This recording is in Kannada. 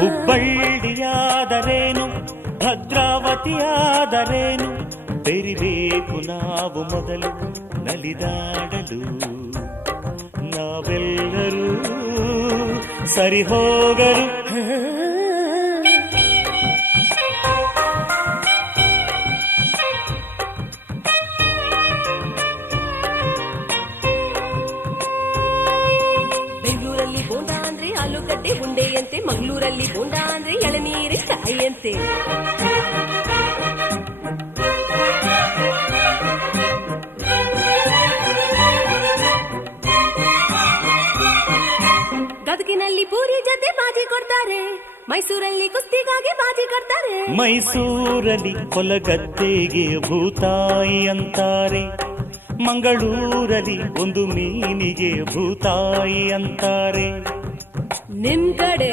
ಹುಬ್ಬಳ್ಳಿಯಾದರೇನು ಭದ್ರಾವತಿಯಾದರೇನು ಬೆರಿಬೇಕು ನಾವು ಮೊದಲು ನಲಿದಾಡಲು. ನಾವೆಲ್ಲರೂ ಸರಿ ಹೋಗರು. ಬೆಂಗಳೂರಲ್ಲಿ ಬೋಂಡ ಅಂದ್ರೆ ಆಲೂಗಡ್ಡೆ ಉಂಡೆಯಂತೆ, ಮಂಗಳೂರಲ್ಲಿ ಬೋಂಡ ಅಂದ್ರೆ ಎಳನೀರಿನ ಕಾಯಿಯಂತೆ. ಗದಗಿನಲ್ಲಿ ಪೂರಿ ಜೊತೆ ಬಾಜಿ ಕೊಡ್ತಾರೆ, ಮೈಸೂರಲ್ಲಿ ಕುಸ್ತಿಗಾಗಿ ಬಾಜಿ ಕೊಡ್ತಾರೆ. ಮೈಸೂರಲ್ಲಿ ಕೊಲಗದ್ದೆಗೆ ಭೂತಾಯಿ ಅಂತಾರೆ, ಮಂಗಳೂರಲ್ಲಿ ಒಂದು ಮೀನಿಗೆ ಭೂತಾಯಿ ಅಂತಾರೆ. ನಿಮ್ ಕಡೆ